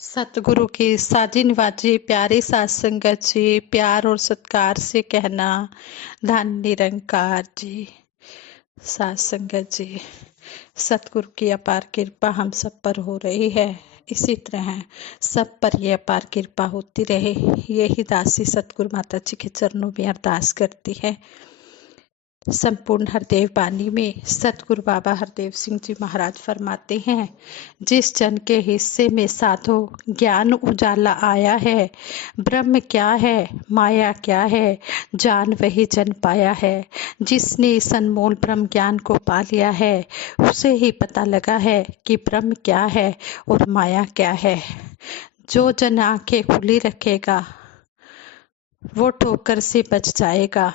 सतगुरु की साजी नवाजी प्यारी सात संगत जी, प्यार और सत्कार से कहना धन निरंकार जी। सात संगत जी, सतगुरु की अपार कृपा हम सब पर हो रही है। इसी तरह सब पर यह अपार कृपा होती रहे, यही दासी सतगुरु माता जी के चरणों में अरदास करती है। संपूर्ण हरदेव बानी में सतगुरु बाबा हरदेव सिंह जी महाराज फरमाते हैं, जिस जन के हिस्से में साधो ज्ञान उजाला आया है, ब्रह्म क्या है माया क्या है, जान वही जन पाया है। जिसने इस अनमोल ब्रह्म ज्ञान को पा लिया है, उसे ही पता लगा है कि ब्रह्म क्या है और माया क्या है। जो जन आंखें खुली रखेगा वो ठोकर से बच जाएगा।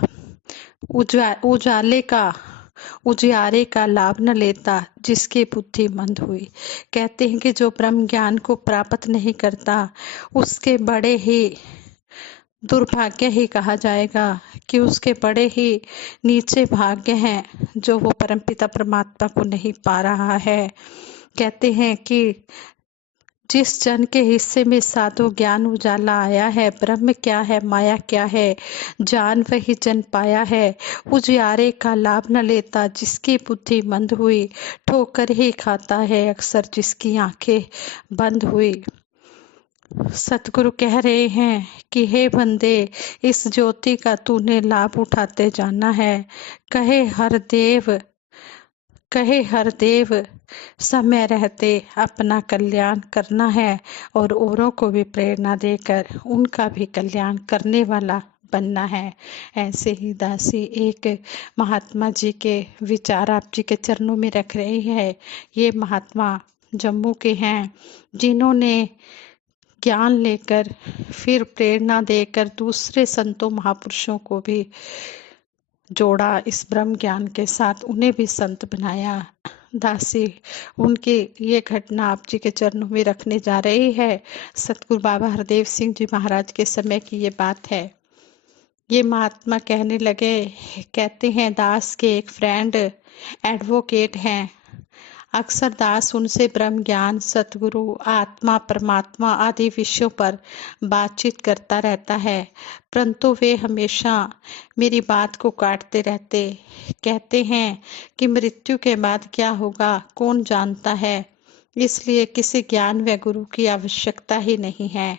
उजियारे का लाभ न लेता जिसकी बुद्धि मंद हुई। कहते हैं कि जो ब्रह्म ज्ञान को प्राप्त नहीं करता उसके बड़े ही दुर्भाग्य ही कहा जाएगा कि उसके बड़े ही नीचे भाग्य हैं जो वो परमपिता परमात्मा को नहीं पा रहा है। कहते हैं कि जिस जन के हिस्से में साधु ज्ञान उजाला आया है, ब्रह्म क्या है माया क्या है, जान वही जन पाया है। उजियारे का लाभ न लेता जिसकी बुद्धि मंद हुई, ठोकर ही खाता है अक्सर जिसकी आंखें बंद हुई। सतगुरु कह रहे हैं कि हे बंदे, इस ज्योति का तूने लाभ उठाते जाना है। कहे हर देव समय रहते अपना कल्याण करना है और औरों को भी प्रेरणा देकर उनका भी कल्याण करने वाला बनना है। ऐसे ही दासी एक महात्मा जी के विचार आप जी के चरणों में रख रही है। ये महात्मा जम्मू के हैं जिन्होंने ज्ञान लेकर फिर प्रेरणा देकर दूसरे संतों महापुरुषों को भी जोड़ा इस ब्रह्म ज्ञान के साथ, उन्हें भी संत बनाया। दासी उनकी ये घटना आप जी के चरणों में रखने जा रही है। सतगुरु बाबा हरदेव सिंह जी महाराज के समय की ये बात है। ये महात्मा कहने लगे, कहते हैं दास के एक फ्रेंड एडवोकेट हैं। अक्सर दास उनसे ब्रह्म ज्ञान, सतगुरु, आत्मा, परमात्मा आदि विषयों पर बातचीत करता रहता है, परंतु वे हमेशा मेरी बात को काटते रहते। कहते हैं कि मृत्यु के बाद क्या होगा कौन जानता है, इसलिए किसी ज्ञान व गुरु की आवश्यकता ही नहीं है।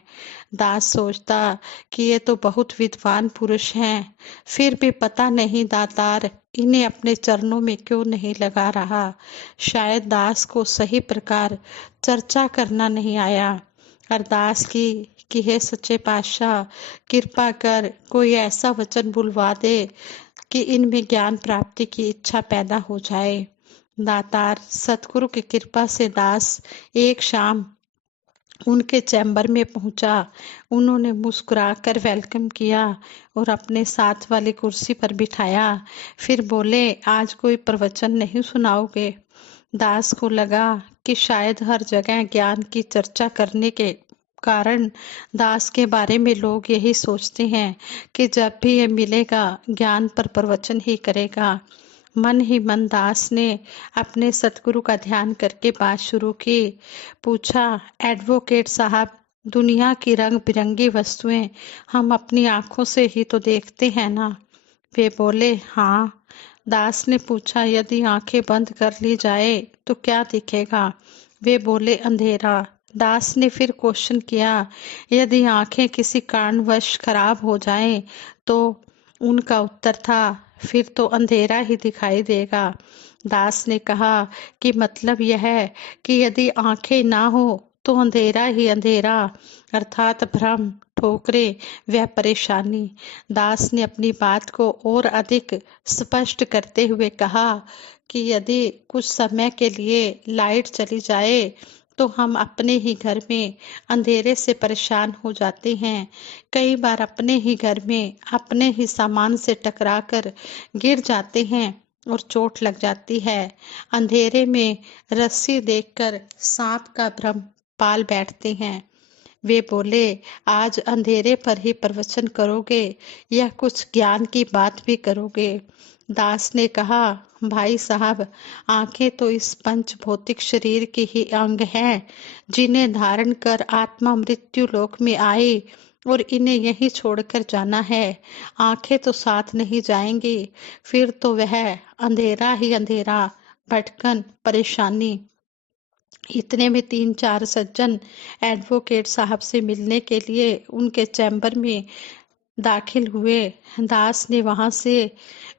दास सोचता कि ये तो बहुत विद्वान पुरुष हैं, फिर भी पता नहीं दातार इन्हें अपने चरणों में क्यों नहीं लगा रहा। शायद दास को सही प्रकार चर्चा करना नहीं आया। अरदास की कि हे सच्चे पातशाह, कृपा कर कोई ऐसा वचन बुलवा दे कि इनमें ज्ञान प्राप्ति की इच्छा पैदा हो जाए। दातार सतगुरु की कृपा से दास एक शाम उनके चैम्बर में पहुंचा। उन्होंने मुस्कुराकर वेलकम किया और अपने साथ वाली कुर्सी पर बिठाया। फिर बोले, आज कोई प्रवचन नहीं सुनाओगे? दास को लगा कि शायद हर जगह ज्ञान की चर्चा करने के कारण दास के बारे में लोग यही सोचते हैं कि जब भी ये मिलेगा ज्ञान पर प्रवचन ही करेगा। मन ही मन दास ने अपने सतगुरु का ध्यान करके बात शुरू की। पूछा, एडवोकेट साहब, दुनिया की रंग बिरंगी वस्तुएं हम अपनी आंखों से ही तो देखते हैं ना? वे बोले, हाँ। दास ने पूछा, यदि आंखें बंद कर ली जाए तो क्या दिखेगा? वे बोले, अंधेरा। दास ने फिर क्वेश्चन किया, यदि आंखें किसी कारणवश खराब हो जाएं तो? उनका उत्तर था, फिर तो अंधेरा ही दिखाई देगा। दास ने कहा कि मतलब यह है कि यदि आंखें ना हो तो अंधेरा ही अंधेरा, अर्थात भ्रम, ठोकरें व परेशानी। दास ने अपनी बात को और अधिक स्पष्ट करते हुए कहा कि यदि कुछ समय के लिए लाइट चली जाए तो हम अपने ही घर में अंधेरे से परेशान हो जाते हैं। कई बार अपने ही घर में अपने ही सामान से टकराकर गिर जाते हैं और चोट लग जाती है। अंधेरे में रस्सी देखकर सांप का भ्रम पाल बैठते हैं। वे बोले, आज अंधेरे पर ही प्रवचन करोगे या कुछ ज्ञान की बात भी करोगे? दास ने कहा, भाई साहब, आंखें तो इस पंच भौतिक शरीर के ही अंग हैं, जिन्हें धारण कर आत्मा मृत्यु लोक में आई और इन्हें यहीं छोड़कर जाना है। आंखें तो साथ नहीं जाएंगी, फिर तो वह अंधेरा ही अंधेरा, भटकन, परेशानी। इतने में 3-4 सज्जन एडवोकेट साहब से मिलने के लिए उनके चैम्बर में दाखिल हुए। दास ने वहां से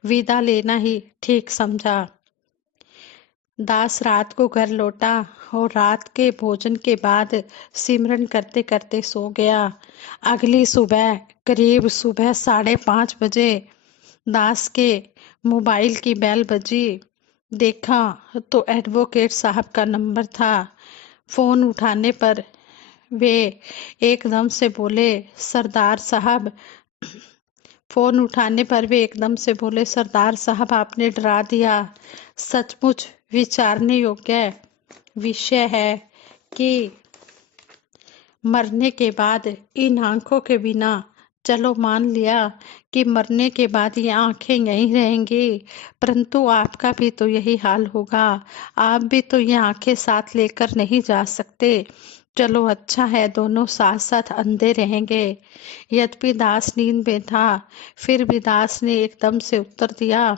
विदा लेना ही ठीक समझा। दास रात को घर लौटा और रात के भोजन के बाद सिमरन करते करते सो गया। अगली सुबह करीब सुबह 5:30 बजे दास के मोबाइल की बेल बजी। देखा तो एडवोकेट साहब का नंबर था। फोन उठाने पर वे एकदम से बोले, सरदार साहब। फोन उठाने पर वे एकदम से बोले, सरदार साहब, आपने डरा दिया। सचमुच विचारने योग्य विषय है कि मरने के बाद इन आंखों के बिना, चलो मान लिया कि मरने के बाद ये आंखें यहीं रहेंगी, परंतु आपका भी तो यही हाल होगा। आप भी तो ये आंखें साथ लेकर नहीं जा सकते। चलो अच्छा है, दोनों साथ साथ अंधे रहेंगे। यद्यपि दास नींद में था, फिर भी दास ने एकदम से उत्तर दिया,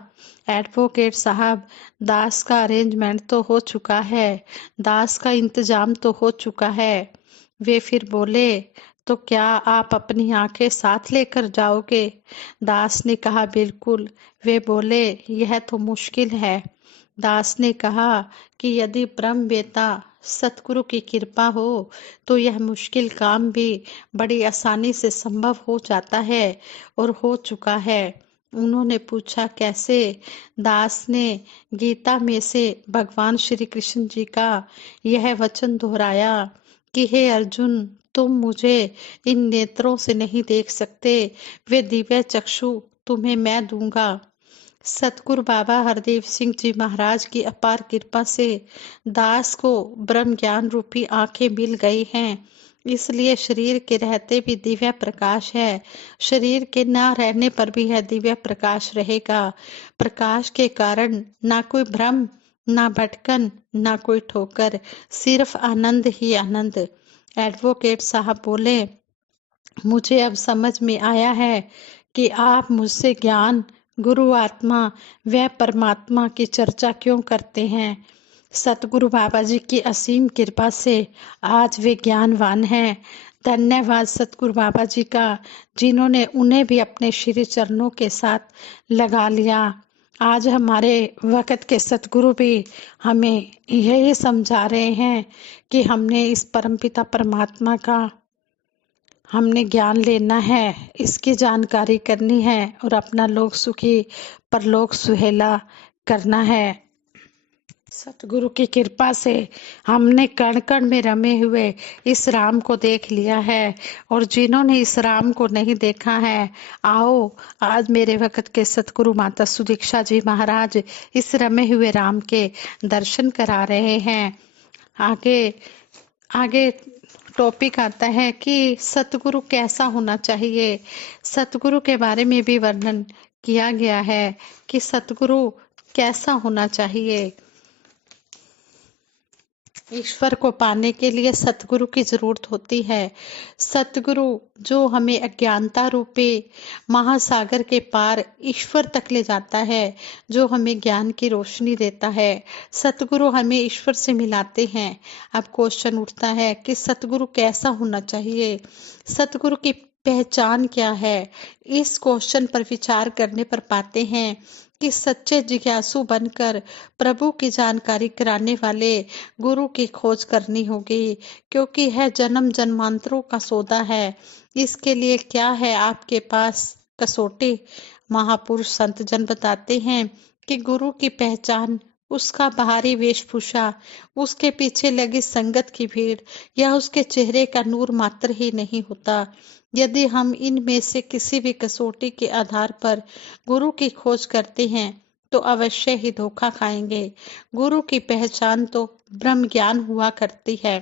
एडवोकेट साहब, दास का अरेंजमेंट तो हो चुका है, दास का इंतजाम तो हो चुका है। वे फिर बोले, तो क्या आप अपनी आंखें साथ लेकर जाओगे? दास ने कहा, बिल्कुल। वे बोले, यह तो मुश्किल है। दास ने कहा कि यदि ब्रह्म बेटा सतगुरु की कृपा हो तो यह मुश्किल काम भी बड़ी आसानी से संभव हो जाता है और हो चुका है। उन्होंने पूछा, कैसे? दास ने गीता में से भगवान श्री कृष्ण जी का यह वचन दोहराया कि हे अर्जुन, तुम मुझे इन नेत्रों से नहीं देख सकते, वे दिव्य चक्षु तुम्हें मैं दूंगा। सतगुरु बाबा हरदेव सिंह जी महाराज की अपार कृपा से दास को ब्रह्म ज्ञान रूपी आंखें मिल गई हैं, इसलिए शरीर के रहते भी दिव्य प्रकाश है, शरीर के ना रहने पर भी यह दिव्य प्रकाश रहेगा। प्रकाश के कारण ना कोई भ्रम, ना भटकन, ना कोई ठोकर, सिर्फ आनंद ही आनंद। एडवोकेट साहब बोले, मुझे अब समझ में आया है कि आप मुझसे ज्ञान, गुरु आत्मा व परमात्मा की चर्चा क्यों करते हैं। सतगुरु बाबा जी की असीम कृपा से आज वे ज्ञानवान हैं। धन्यवाद सतगुरु बाबा जी का, जिन्होंने उन्हें भी अपने श्री चरणों के साथ लगा लिया। आज हमारे वक्त के सतगुरु भी हमें यही समझा रहे हैं कि हमने इस परमपिता परमात्मा का हमने ज्ञान लेना है, इसकी जानकारी करनी है और अपना लोक सुखी परलोक सुहेला करना है। सतगुरु की कृपा से हमने कण कण में रमे हुए इस राम को देख लिया है, और जिन्होंने इस राम को नहीं देखा है, आओ आज मेरे वक्त के सतगुरु माता सुदीक्षा जी महाराज इस रमे हुए राम के दर्शन करा रहे हैं। आगे आगे टॉपिक आता है कि सतगुरु कैसा होना चाहिए। सतगुरु के बारे में भी वर्णन किया गया है कि सतगुरु कैसा होना चाहिए। ईश्वर को पाने के लिए सतगुरु की जरूरत होती है। सतगुरु जो हमें अज्ञानता रूपी महासागर के पार ईश्वर तक ले जाता है, जो हमें ज्ञान की रोशनी देता है। सतगुरु हमें ईश्वर से मिलाते हैं। अब क्वेश्चन उठता है कि सतगुरु कैसा होना चाहिए, सतगुरु की पहचान क्या है। इस क्वेश्चन पर विचार करने पर पाते हैं कि सच्चे जिज्ञासु बनकर प्रभु की जानकारी कराने वाले गुरु की खोज करनी होगी, क्योंकि यह जन्म जन्मांतरों का सौदा है। इसके लिए क्या है आपके पास कसौटी? महापुरुष संत जन बताते हैं कि गुरु की पहचान उसका बाहरी वेशभूषा, उसके पीछे लगी संगत की भीड़ या उसके चेहरे का नूर मात्र ही नहीं होता। यदि हम इनमें से किसी भी कसौटी के आधार पर गुरु की खोज करते हैं तो अवश्य ही धोखा खाएंगे। गुरु की पहचान तो ब्रह्म ज्ञान हुआ करती है।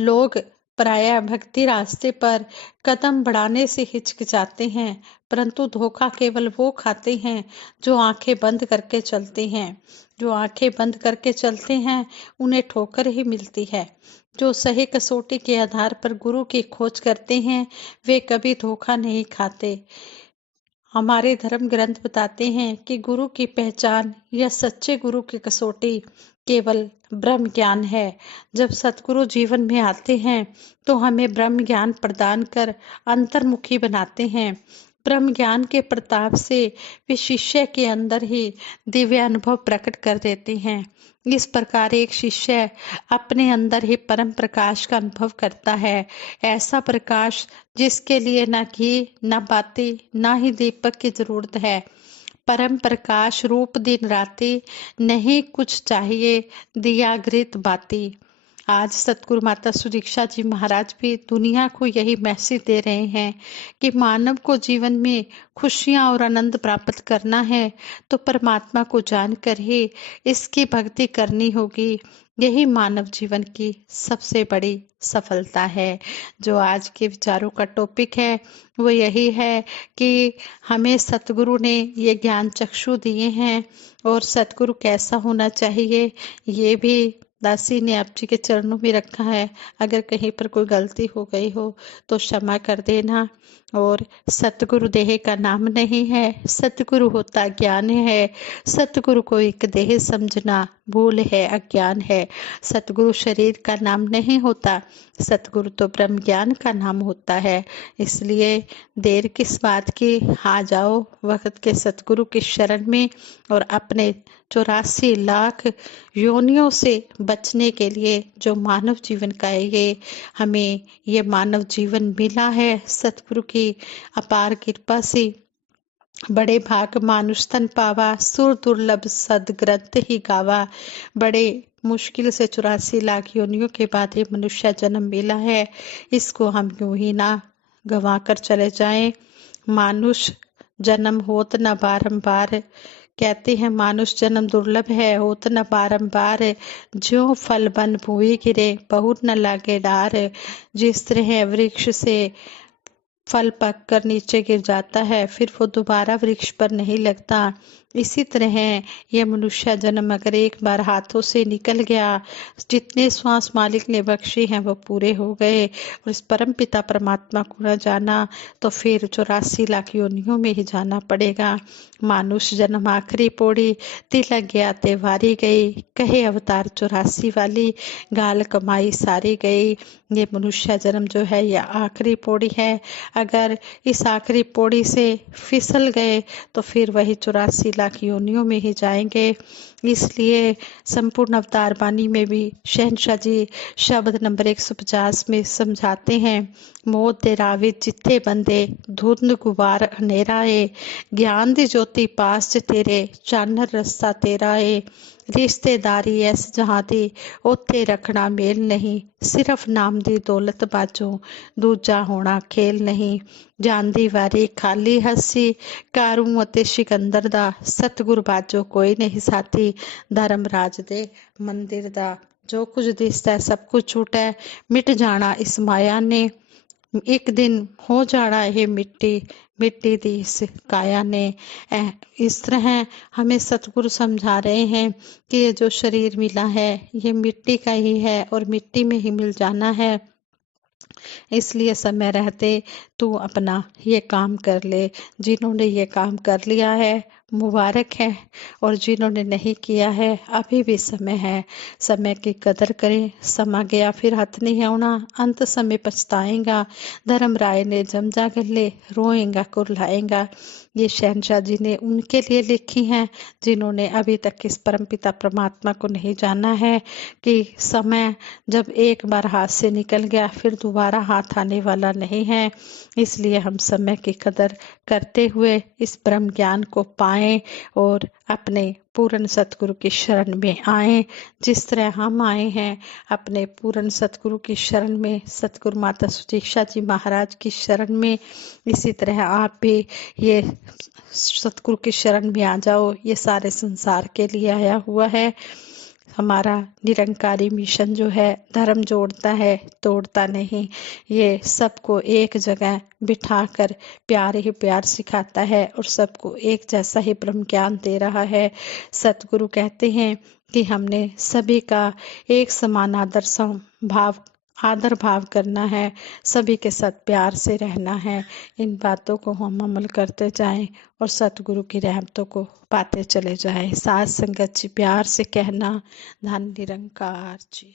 लोग प्रायः भक्ति रास्ते पर कदम बढ़ाने से हिचकिचाते हैं, परंतु धोखा केवल वो खाते हैं जो आंखें बंद करके चलते हैं। जो आंखें बंद करके चलते हैं उन्हें ठोकर ही मिलती है। जो सही कसौटी के आधार पर गुरु की खोज करते हैं वे कभी धोखा नहीं खाते। हमारे धर्म ग्रंथ बताते हैं कि गुरु की पहचान या सच्चे गुरु की कसौटी केवल ब्रह्म ज्ञान है। जब सतगुरु जीवन में आते हैं तो हमें ब्रह्म ज्ञान प्रदान कर अंतर्मुखी बनाते हैं। ब्रह्म ज्ञान के प्रताप से वे शिष्य के अंदर ही दिव्य अनुभव प्रकट कर देते हैं। इस प्रकार एक शिष्य अपने अंदर ही परम प्रकाश का अनुभव करता है, ऐसा प्रकाश जिसके लिए न घी न बाती न ही दीपक की जरूरत है। परम प्रकाश रूप दिन राति, नहीं कुछ चाहिए दिया घृत बाती। आज सतगुरु माता सुदीक्षा जी महाराज भी दुनिया को यही मैसेज दे रहे हैं कि मानव को जीवन में खुशियां और आनंद प्राप्त करना है तो परमात्मा को जानकर ही इसकी भक्ति करनी होगी। यही मानव जीवन की सबसे बड़ी सफलता है। जो आज के विचारों का टॉपिक है वो यही है कि हमें सतगुरु ने ये ज्ञान चक्षु दिए हैं और सतगुरु कैसा होना चाहिए ये भी दासी ने आप जी के चरणों में रखा है। अगर कहीं पर कोई गलती हो गई हो तो क्षमा कर देना। और सतगुरु देह का नाम नहीं है, सतगुरु होता ज्ञान है। सतगुरु को एक देह समझना भूल है, अज्ञान है। सतगुरु शरीर का नाम नहीं होता, सतगुरु तो ब्रह्म ज्ञान का नाम होता है। इसलिए देर किस बात की, आ जाओ वक्त के सतगुरु की शरण में और अपने 84 लाख योनियों से बचने के लिए जो मानव जीवन का है हमें ये मानव जीवन मिला है सतगुरु की अपार कृपा से। बड़े भाग मानुष तन पावा, सुर दुर्लभ सद ग्रंथ ही गावा। बड़े मुश्किल से 84 लाख योनियों के बाद ये मनुष्य जन्म मिला है, इसको हम यूं ही ना गंवा कर चले जाएं। मानुष जन्म होत न बारंबार, कहते हैं मानुष जन्म दुर्लभ है होत न बारंबार। ज्यों फल बन भुई गिरे बहुत न लागे डार। जिस तरह वृक्ष से फल पक कर नीचे गिर जाता है फिर वो दोबारा वृक्ष पर नहीं लगता, इसी तरह ये मनुष्य जन्म अगर एक बार हाथों से निकल गया, जितने श्वास मालिक ने बख्शे हैं वो पूरे हो गए और इस परम पिता परमात्मा को न जाना तो फिर 84 लाख योनियों में ही जाना पड़ेगा। मानुष जन्म आखिरी पौड़ी, तिलक गया तेवारी गई, कहे अवतार 84 वाली, गाल कमाई सारी गई। ये मनुष्य जन्म जो है यह आखिरी पौड़ी है। अगर इस आखिरी पौड़ी से फिसल गए तो फिर वही 84 लाख योनियों में ही जाएंगे। इसलिए संपूर्ण अवतार वाणी में भी शहनशाह जी शब्द नंबर 150 में समझाते हैं, मौत दे रावे जिथे बंदे धुंध गुबार अंधेरा है, ज्ञान दी ज्योति पास च तेरे चानर रस्ता तेरा है। रिश्तेदारी ऐस जहाँ दी उत्थे रखना मेल नहीं, सिर्फ नाम दी दौलत बाजो दूजा होना खेल नहीं। जानदी वारी खाली हसी कारू ਅਤੇ सिकंदर दा, सतगुर बाजो कोई नहीं साथी धर्मराज दे मंदिर दा। जो कुछ दिसता है सब कुछ झूठा है, मिट जाना इस माया ने, एक दिन हो जाना ये मिट्टी मिट्टी दी इस काया ने। इस तरह हमें सतगुरु समझा रहे हैं कि ये जो शरीर मिला है ये मिट्टी का ही है और मिट्टी में ही मिल जाना है। इसलिए समय रहते तू अपना ये काम कर ले। जिन्होंने ये काम कर लिया है मुबारक है और जिन्होंने नहीं किया है अभी भी समय है। समय की कदर करें, समा गया फिर हाथ नहीं आना, अंत समय पछताएगा। धर्म राय ने जमजा गले रोएगा कुरलाएगा। ये शहनशाह जी ने उनके लिए लिखी हैं जिन्होंने अभी तक इस परमपिता परमात्मा को नहीं जाना है कि समय जब एक बार हाथ से निकल गया फिर दोबारा हाथ आने वाला नहीं है। इसलिए हम समय की कदर करते हुए इस ब्रह्म ज्ञान को पाएं और अपने पूर्ण सतगुरु की शरण में आएं। जिस तरह हम आए हैं अपने पूर्ण सतगुरु की शरण में, सतगुरु माता सुदीक्षा जी महाराज की शरण में, इसी तरह आप भी ये सतगुरु की शरण में आ जाओ। ये सारे संसार के लिए आया हुआ है। हमारा निरंकारी मिशन जो है धर्म जोड़ता है, तोड़ता नहीं। ये सबको एक जगह बिठाकर प्यार ही प्यार सिखाता है और सबको एक जैसा ही ब्रह्म ज्ञान दे रहा है। सतगुरु कहते हैं कि हमने सभी का एक समान आदर भाव करना है, सभी के साथ प्यार से रहना है। इन बातों को हम अमल करते जाएं और सतगुरु की रहमतों को पाते चले जाएं। साथ संगत जी प्यार से कहना, धन निरंकार जी।